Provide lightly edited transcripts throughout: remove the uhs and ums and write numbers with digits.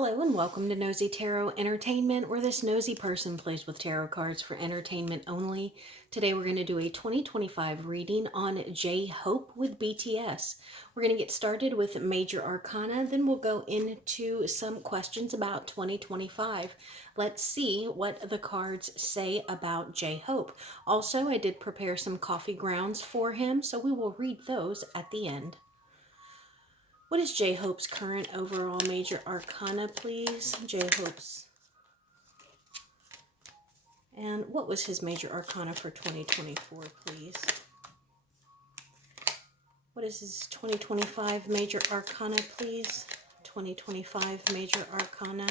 Hello and welcome to Nosy Tarot Entertainment, where this nosy person plays with tarot cards for entertainment only. Today we're going to do a 2025 reading on J-Hope with BTS. We're going to get started with Major Arcana, then we'll go into some questions about 2025. Let's see what the cards say about J-Hope. Also, I did prepare some coffee grounds for him, so we will read those at the end. What is J-Hope's current overall major arcana, please? J-Hope's. And what was his major arcana for 2024, please? What is his 2025 major arcana, please? 2025 major arcana.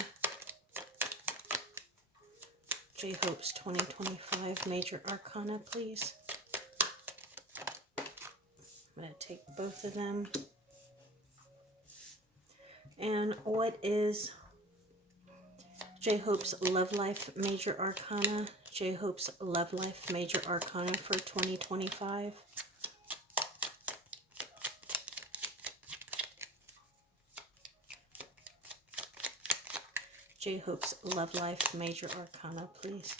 J-Hope's 2025 major arcana, please. I'm going to take both of them. And what is J-Hope's Love Life Major Arcana? J-Hope's Love Life Major Arcana for 2025. J-Hope's Love Life Major Arcana, please.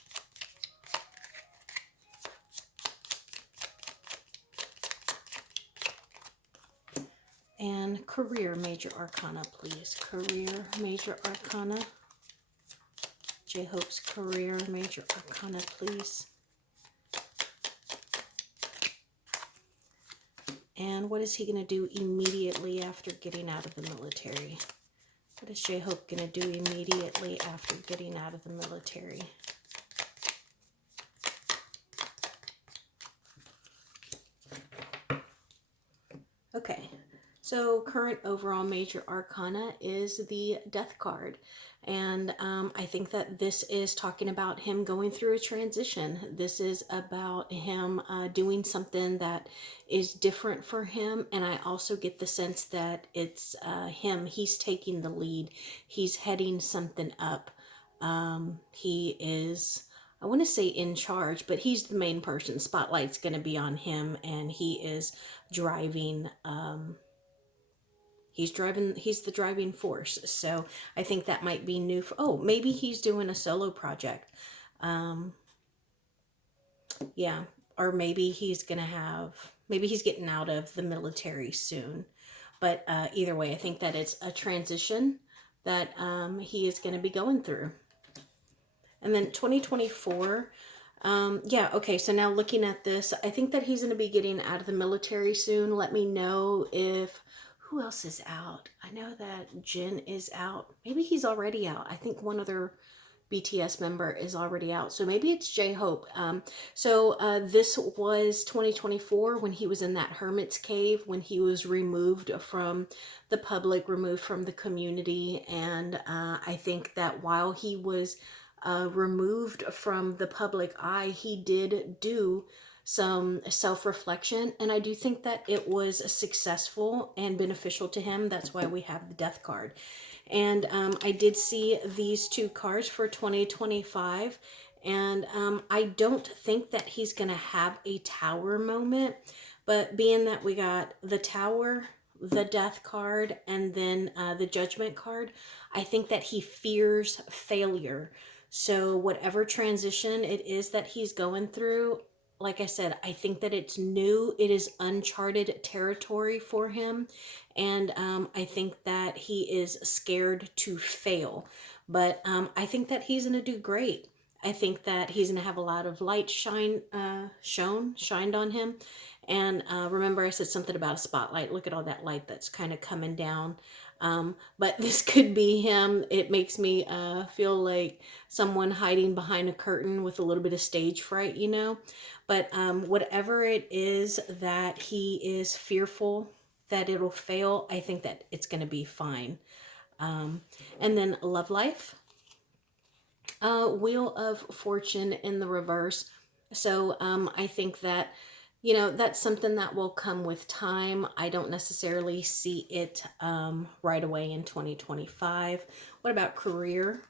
And Career Major Arcana, please. Career Major Arcana. J-Hope's Career Major Arcana, please. And what is he going to do immediately after getting out of the military? What is J-Hope going to do immediately after getting out of the military? Okay. So current overall major arcana is the Death card. And I think that this is talking about him going through a transition. This is about him doing something that is different for him. And I also get the sense that it's him. He's taking the lead. He's heading something up. He is, I want to say in charge, but he's the main person. Spotlight's going to be on him, and he is driving... he's the driving force. So I think that might be new for, oh, maybe he's doing a solo project. Yeah. Or maybe he's going to have, maybe he's getting out of the military soon. But either way, I think that it's a transition that he is going to be going through. And then 2024, yeah, okay, so now looking at this, I think that he's going to be getting out of the military soon. Let me know if, who else is out? I know that Jin is out. Maybe he's already out. I think one other BTS member is already out. So maybe it's J-Hope. This was 2024 when he was in that hermit's cave, when he was removed from the public, removed from the community. And I think that while he was removed from the public eye, he did do some self-reflection, and I do think that it was successful and beneficial to him. That's why we have the Death card. And I did see these two cards for 2025, and I don't think that he's gonna have a Tower moment, but being that we got the Tower, the Death card, and then the Judgment card, I think that he fears failure. So whatever transition it is that he's going through, like I said, I think that it's new. It is uncharted territory for him. And I think that he is scared to fail. But I think that he's going to do great. I think that he's going to have a lot of light shined on him. And remember I said something about a spotlight. Look at all that light that's kind of coming down. But this could be him. It makes me feel like someone hiding behind a curtain with a little bit of stage fright, you know. But whatever it is that he is fearful that it'll fail, I think that it's going to be fine. And then Love Life. Wheel of Fortune in the reverse. So I think that, you know, that's something that will come with time. I don't necessarily see it right away in 2025. What about career?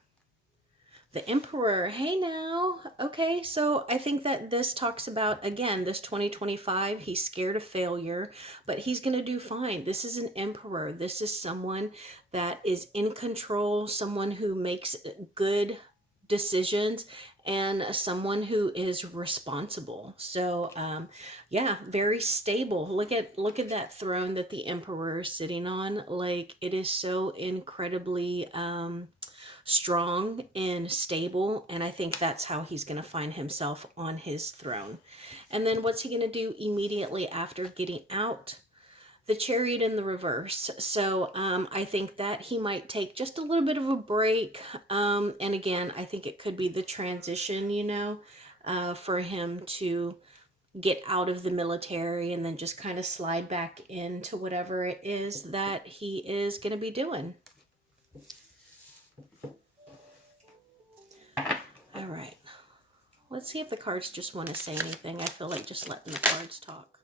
The Emperor. Hey now. Okay, so I think that this talks about, again, this 2025. He's scared of failure, but he's going to do fine. This is an Emperor. This is someone that is in control, someone who makes good decisions, and someone who is responsible. So yeah, very stable. Look at that throne that the Emperor is sitting on. Like, it is so incredibly strong and stable, and I think that's how he's going to find himself on his throne. And then what's he going to do immediately after getting out? The Chariot in the reverse. So I think that he might take just a little bit of a break. And again, I think it could be the transition, for him to get out of the military and then just kind of slide back into whatever it is that he is going to be doing. All right. Let's see if the cards just want to say anything. I feel like just letting the cards talk.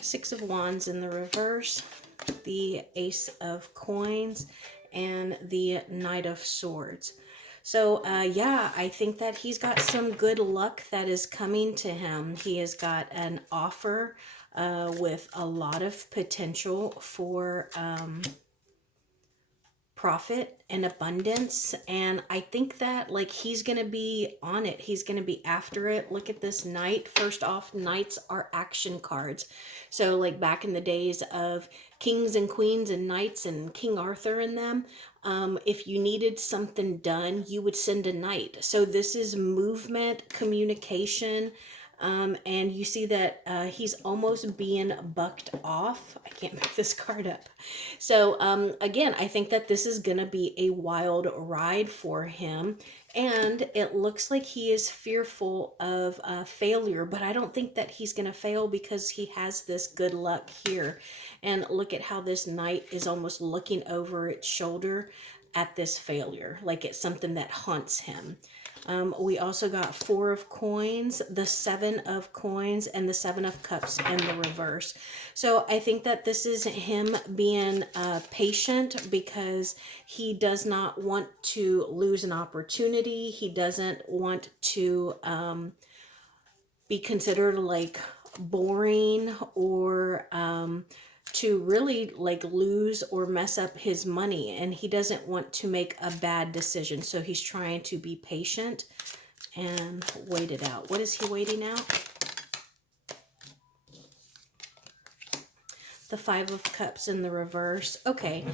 Six of Wands in the reverse, the Ace of Coins, and the Knight of Swords. So, yeah, I think that he's got some good luck that is coming to him. He has got an offer with a lot of potential for profit and abundance, and I think that, like, he's gonna be on it. He's gonna be after it. Look at this Knight. First off, Knights are action cards. So like back in the days of kings and queens and knights and King Arthur and them, if you needed something done, you would send a knight. So this is movement, communication. And you see that he's almost being bucked off. I can't pick this card up. So again, I think that this is going to be a wild ride for him. And it looks like he is fearful of failure, but I don't think that he's going to fail because he has this good luck here. And look at how this Knight is almost looking over its shoulder at this failure, like it's something that haunts him. We also got Four of Coins, the Seven of Coins, and the Seven of Cups in the reverse. So I think that this is him being patient because he does not want to lose an opportunity. He doesn't want to be considered like boring or to really like lose or mess up his money, and he doesn't want to make a bad decision, so he's trying to be patient and wait it out. What is he waiting out? The Five of Cups in the reverse. Okay,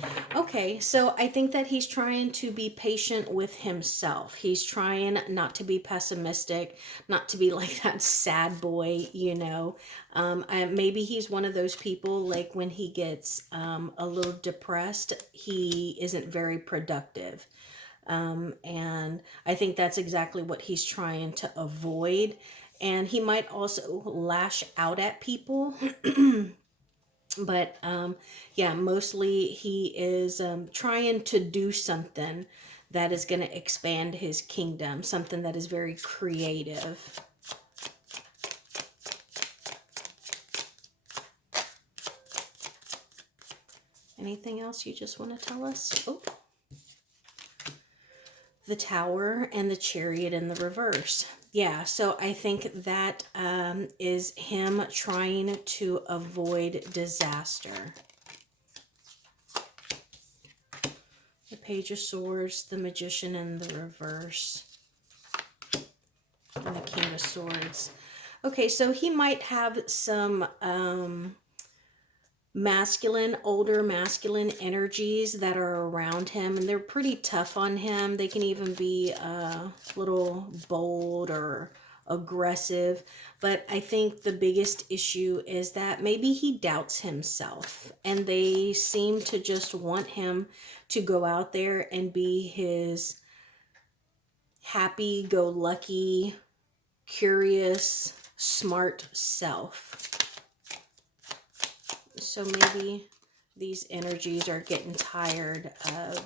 so I think that he's trying to be patient with himself. He's trying not to be pessimistic, not to be like that sad boy, maybe he's one of those people, like when he gets a little depressed, he isn't very productive. And I think that's exactly what he's trying to avoid. And he might also lash out at people. But yeah, mostly he is trying to do something that is going to expand his kingdom, something that is very creative. Anything else you just want to tell us? Oh. The Tower and the Chariot in the reverse. Yeah, so I think that is him trying to avoid disaster. The Page of Swords, the Magician in the reverse, and the King of Swords. Okay, so he might have some older masculine energies that are around him, and they're pretty tough on him. They can even be a little bold or aggressive, but I think the biggest issue is that maybe he doubts himself, and they seem to just want him to go out there and be his happy-go-lucky, curious, smart self. So maybe these energies are getting tired of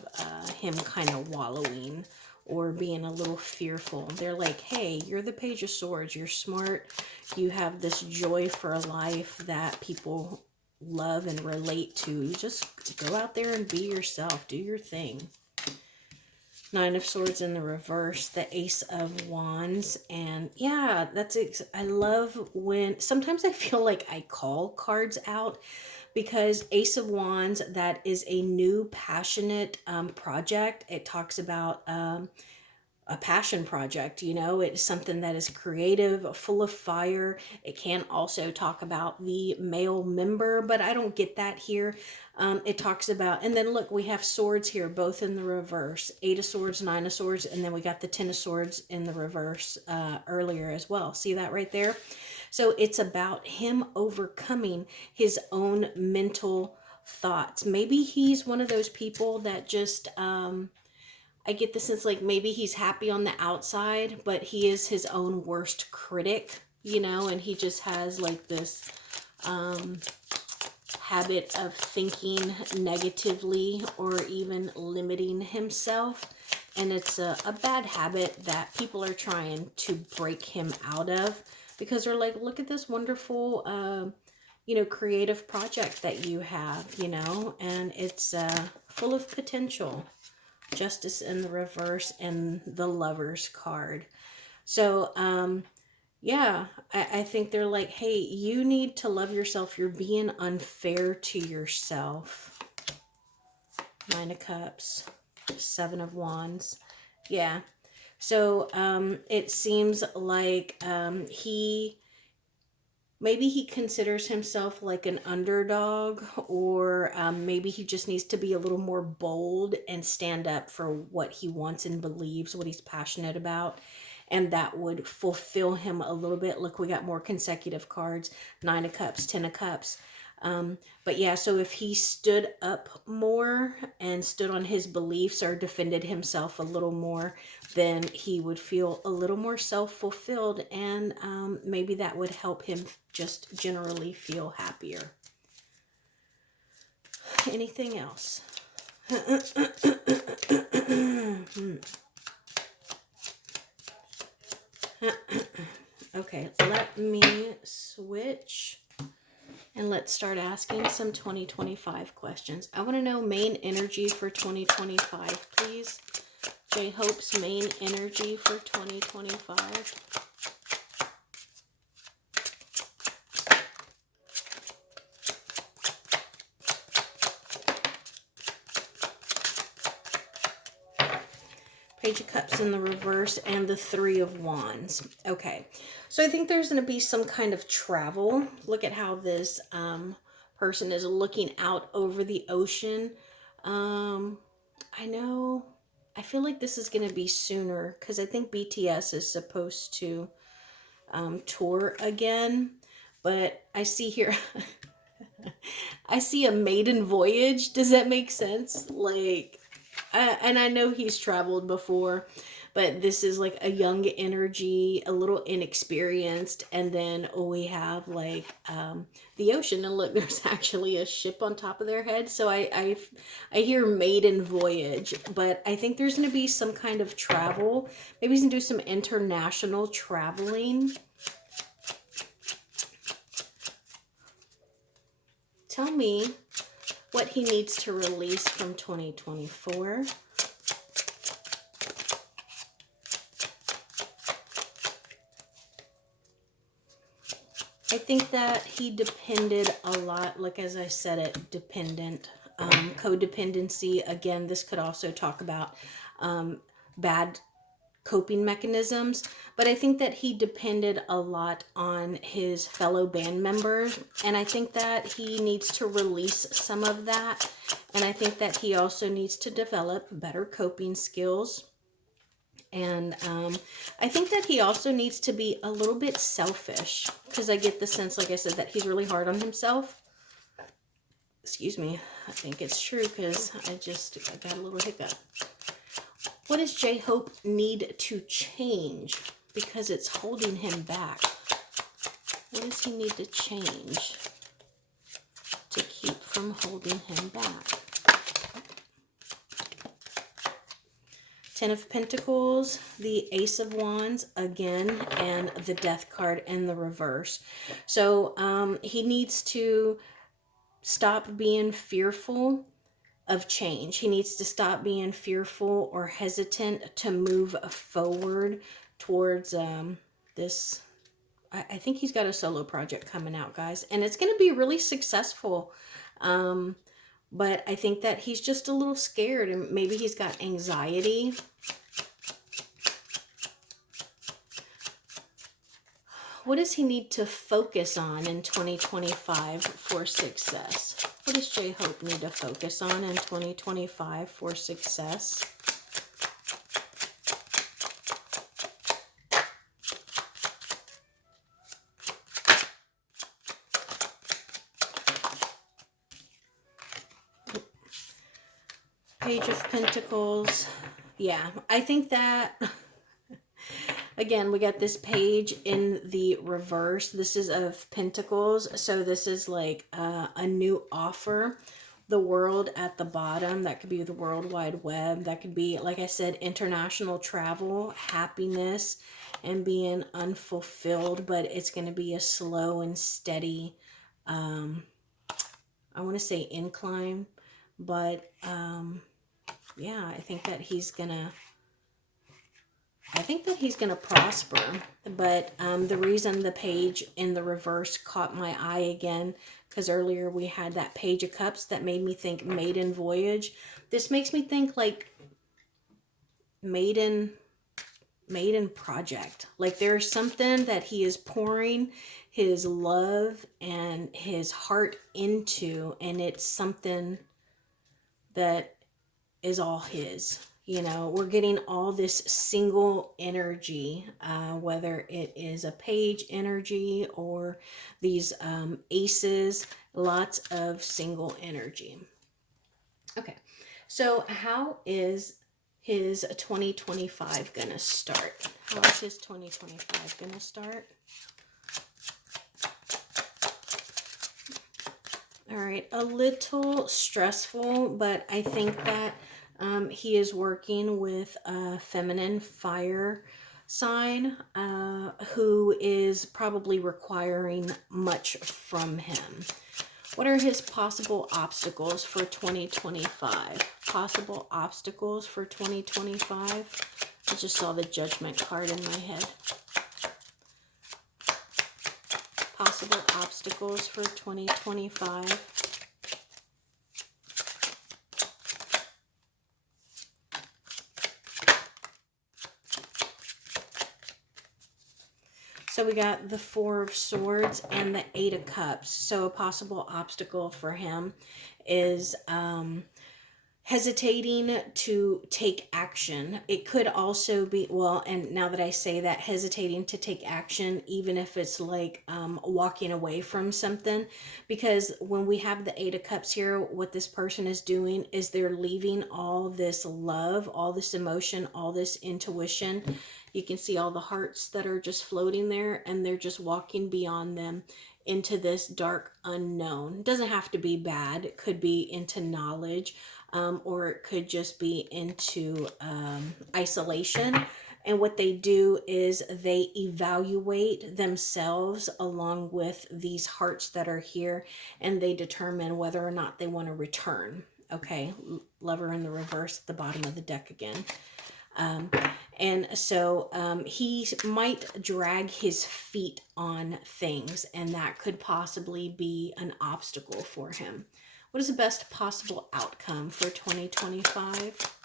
him kind of wallowing or being a little fearful. They're like, hey, you're the Page of Swords. You're smart. You have this joy for life that people love and relate to. Just go out there and be yourself. Do your thing. Nine of Swords in the reverse, the Ace of Wands. And yeah, I love when, sometimes I feel like I call cards out, because Ace of Wands, that is a new passionate project. It talks about a passion project, you know, it's something that is creative, full of fire. It can also talk about the male member, but I don't get that here. It talks about, and then look, we have swords here, both in the reverse. 8 of Swords, 9 of Swords, and then we got the 10 of Swords in the reverse earlier as well. See that right there? So it's about him overcoming his own mental thoughts. Maybe he's one of those people that just, I get the sense like maybe he's happy on the outside, but he is his own worst critic, you know, and he just has like this habit of thinking negatively or even limiting himself. And it's a bad habit that people are trying to break him out of, because they're like, look at this wonderful, you know, creative project that you have, you know, and it's full of potential. Justice in the reverse and the Lovers card. So, yeah, I think they're like, hey, you need to love yourself. You're being unfair to yourself. 9 of Cups, 7 of Wands. Yeah. So, it seems like maybe he considers himself like an underdog, or maybe he just needs to be a little more bold and stand up for what he wants and believes, what he's passionate about. And that would fulfill him a little bit. Look, we got more consecutive cards. 9 of Cups, 10 of Cups. But yeah, so if he stood up more and stood on his beliefs or defended himself a little more, then he would feel a little more self-fulfilled, and maybe that would help him just generally feel happier. Anything else? Okay, let me switch and let's start asking some 2025 questions. I want to know main energy for 2025, please. J-Hope's main energy for 2025. Page of Cups in the reverse and the 3 of Wands. Okay, so I think there's going to be some kind of travel. Look at how this person is looking out over the ocean. I know, I feel like this is going to be sooner, because I think BTS is supposed to tour again. But I see here, I see a maiden voyage. Does that make sense? Like, and I know he's traveled before, but this is like a young energy, a little inexperienced. And then we have like the ocean, and look, there's actually a ship on top of their head. So I hear maiden voyage, but I think there's going to be some kind of travel. Maybe he's going to do some international traveling. Tell me what he needs to release from 2024. I think that he depended a lot, like as I said it, dependent. Codependency, again, this could also talk about bad coping mechanisms, but I think that he depended a lot on his fellow band members, and I think that he needs to release some of that, and I think that he also needs to develop better coping skills, and I think that he also needs to be a little bit selfish, because I get the sense, like I said, that he's really hard on himself. Excuse me, I think it's true, because I got a little hiccup. What does J-Hope need to change? Because it's holding him back. What does he need to change to keep from holding him back? 10 of Pentacles, the Ace of Wands again, and the Death card in the reverse. So he needs to stop being fearful of change. He needs to stop being fearful or hesitant to move forward towards this. I think he's got a solo project coming out, guys, and it's going to be really successful. But I think that he's just a little scared, and maybe he's got anxiety. What does he need to focus on in 2025 for success? What does J-Hope need to focus on in 2025 for success? Page of Pentacles. Yeah, I think that... Again, we got this page in the reverse. This is of Pentacles. So this is like a new offer. The world at the bottom. That could be the World Wide Web. That could be, like I said, international travel, happiness, and being unfulfilled. But it's going to be a slow and steady, I want to say incline. But yeah, I think that he's going to... prosper, but the reason the page in the reverse caught my eye again, because earlier we had that Page of Cups that made me think maiden voyage. This makes me think like maiden project. Like there's something that he is pouring his love and his heart into, and it's something that is all his. You know, we're getting all this single energy, whether it is a page energy or these aces, lots of single energy. Okay, so how is his 2025 gonna start? How is his 2025 gonna start? All right, a little stressful, but I think that he is working with a feminine fire sign who is probably requiring much from him. What are his possible obstacles for 2025? Possible obstacles for 2025? I just saw the Judgment card in my head. Possible obstacles for 2025. So we got the Four of Swords and the Eight of Cups. So a possible obstacle for him is hesitating to take action. It could also be, well, and now that I say that, hesitating to take action, even if it's like walking away from something. Because when we have the Eight of Cups here, what this person is doing is they're leaving all this love, all this emotion, all this intuition. You can see all the hearts that are just floating there, and they're just walking beyond them into this dark unknown. It doesn't have to be bad. It could be into knowledge, or it could just be into isolation. And what they do is they evaluate themselves along with these hearts that are here, and they determine whether or not they want to return. Okay, Lover in the reverse at the bottom of the deck again. And so he might drag his feet on things, and that could possibly be an obstacle for him. What is the best possible outcome for 2025?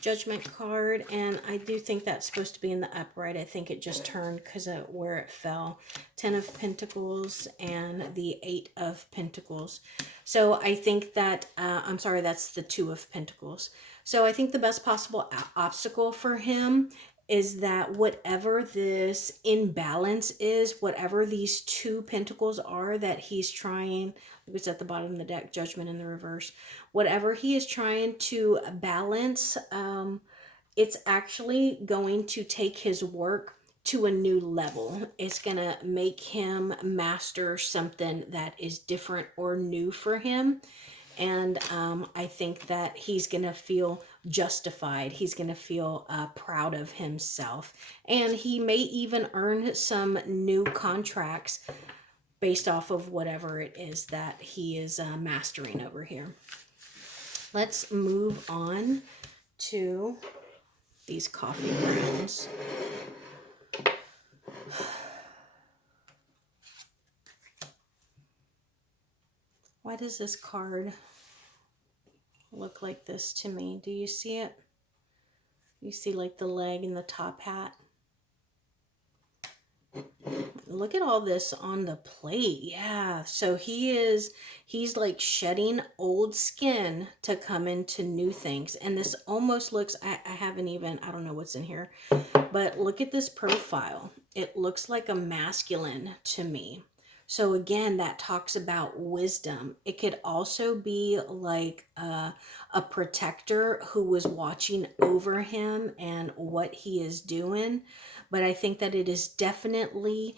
Judgment card, and I do think that's supposed to be in the upright. I think it just turned because of where it fell. 10 of Pentacles and the 8 of Pentacles. So I think that, I'm sorry, that's the 2 of Pentacles. So I think the best possible obstacle for him is that whatever this imbalance is, whatever these 2 pentacles are that he's trying, it's at the bottom of the deck, Judgment in the reverse, whatever he is trying to balance, it's actually going to take his work to a new level. It's going to make him master something that is different or new for him. And I think that he's going to feel justified. He's going to feel proud of himself. And he may even earn some new contracts based off of whatever it is that he is mastering over here. Let's move on to these coffee grounds. Why does this card look like this to me? Do you see it? You see like the leg and the top hat? Look at all this on the plate. Yeah, so he's like shedding old skin to come into new things. And this almost looks, I haven't even, I don't know what's in here, but look at this profile. It looks like a masculine to me. So again, that talks about wisdom. It could also be like a protector who was watching over him and what he is doing. But I think that it is definitely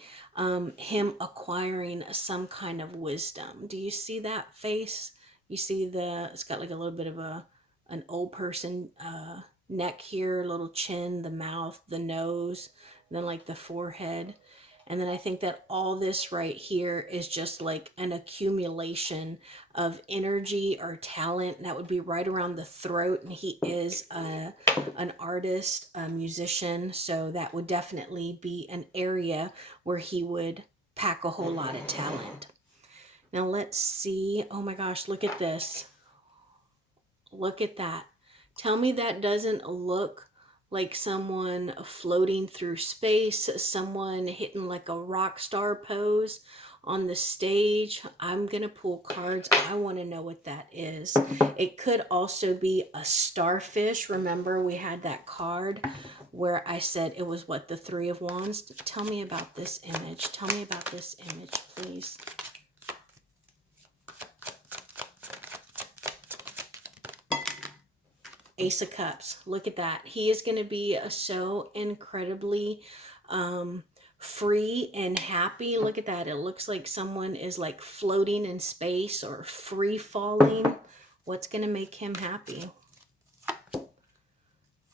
him acquiring some kind of wisdom. Do you see that face? You see it's got like a little bit of an old person neck here, a little chin, the mouth, the nose, and then like the forehead. And then I think that all this right here is just like an accumulation of energy or talent that would be right around the throat. And he is an artist, a musician. So that would definitely be an area where he would pack a whole lot of talent. Now let's see. Oh my gosh, look at this. Look at that. Tell me that doesn't look like someone floating through space, someone hitting like a rock star pose on the stage. I'm going to pull cards. I want to know what that is. It could also be a starfish. Remember, we had that card where I said it was what, the Three of Wands. Tell me about this image. Tell me about this image, please. Ace of Cups. Look at that. He is going to be so incredibly free and happy. Look at that. It looks like someone is like floating in space or free falling. What's going to make him happy?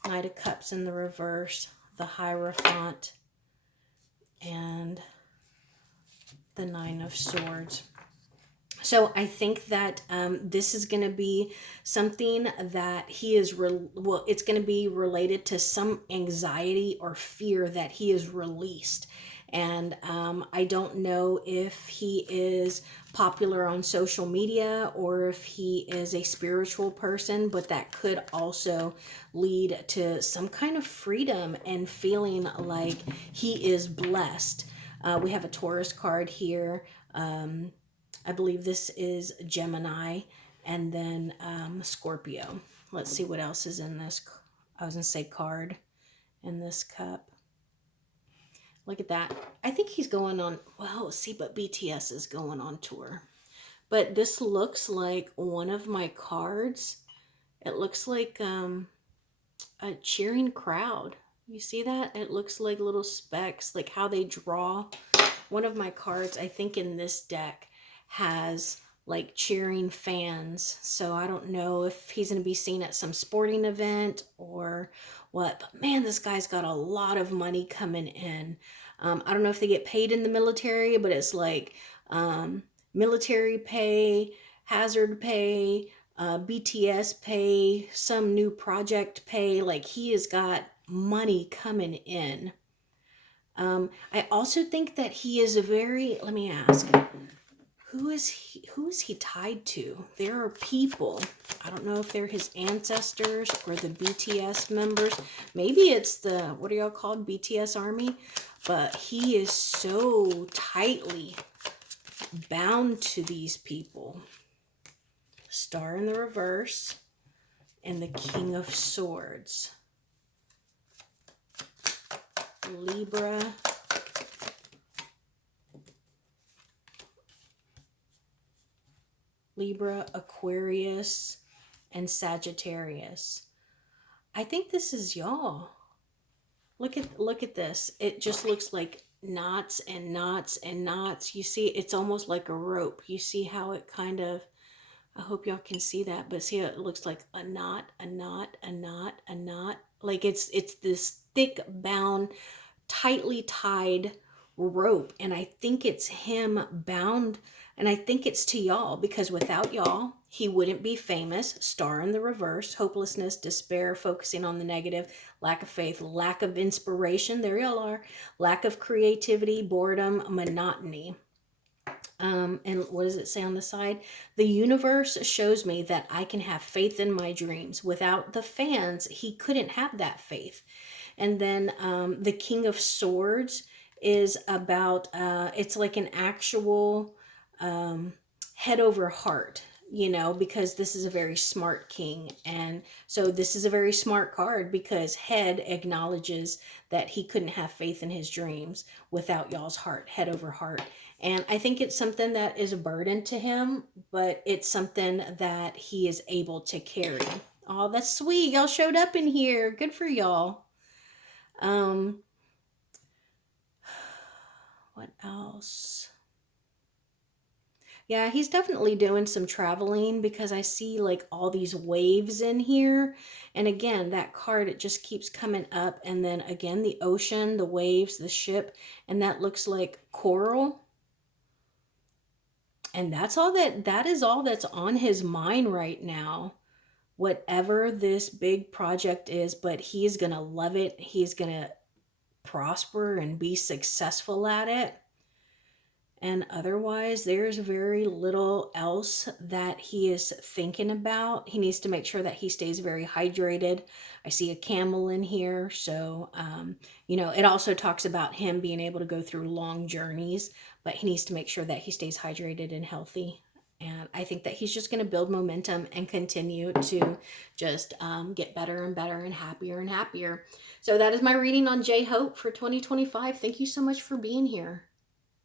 Knight of Cups in the reverse, the Hierophant, and the Nine of Swords. So I think that this is going to be something that he is, it's going to be related to some anxiety or fear that he is released. And I don't know if he is popular on social media or if he is a spiritual person, but that could also lead to some kind of freedom and feeling like he is blessed. We have a Taurus card here. I believe this is Gemini, and then Scorpio. Let's see what else is in this. I was going to say card in this cup. Look at that. I think he's going on, well, see, but BTS is going on tour. But this looks like one of my cards. It looks like a cheering crowd. You see that? It looks like little specks, like how they draw. One of my cards, I think in this deck, has like cheering fans. So I don't know if he's going to be seen at some sporting event or what. But man, this guy's got a lot of money coming in. I don't know if they get paid in the military, but it's like military pay, hazard pay, BTS pay, some new project pay. Like he has got money coming in. I also think that he is a very, let me ask, who is he tied to? There are people, I don't know if they're his ancestors or the BTS members. Maybe it's the, what are y'all called, BTS Army? But he is so tightly bound to these people. Star in the reverse and the King of Swords. Libra. Libra, Aquarius, and Sagittarius. I think this is y'all. Look at this. It just looks like knots and knots and knots. You see, it's almost like a rope. You see how it kind of I hope y'all can see that, but see how it looks like a knot, a knot, a knot, a knot. Like it's this thick bound, tightly tied rope, and I think it's him bound, and I think it's to y'all because without y'all, he wouldn't be famous. Star in the reverse, hopelessness, despair, focusing on the negative, lack of faith, lack of inspiration. There y'all are. Lack of creativity, boredom, monotony. And what does it say on the side? The universe shows me that I can have faith in my dreams. Without the fans, he couldn't have that faith. And then the King of Swords is about, it's like an actual head over heart, you know, because this is a very smart king. And so this is a very smart card because head acknowledges that he couldn't have faith in his dreams without y'all's heart, head over heart. And I think it's something that is a burden to him, but it's something that he is able to carry. Oh, that's sweet. Y'all showed up in here. Good for y'all. Um, what else? Yeah, he's definitely doing some traveling because I see like all these waves in here. And again, that card, it just keeps coming up. And then again, the ocean, the waves, the ship, and that looks like coral. And that is all that's on his mind right now. Whatever this big project is, but he's going to love it. He's going to prosper and be successful at it. And otherwise, there's very little else that he is thinking about. He needs to make sure that he stays very hydrated. I see a camel in here. So, you know, it also talks about him being able to go through long journeys, but he needs to make sure that he stays hydrated and healthy. And I think that he's just going to build momentum and continue to just get better and better and happier and happier. So that is my reading on J Hope for 2025. Thank you so much for being here.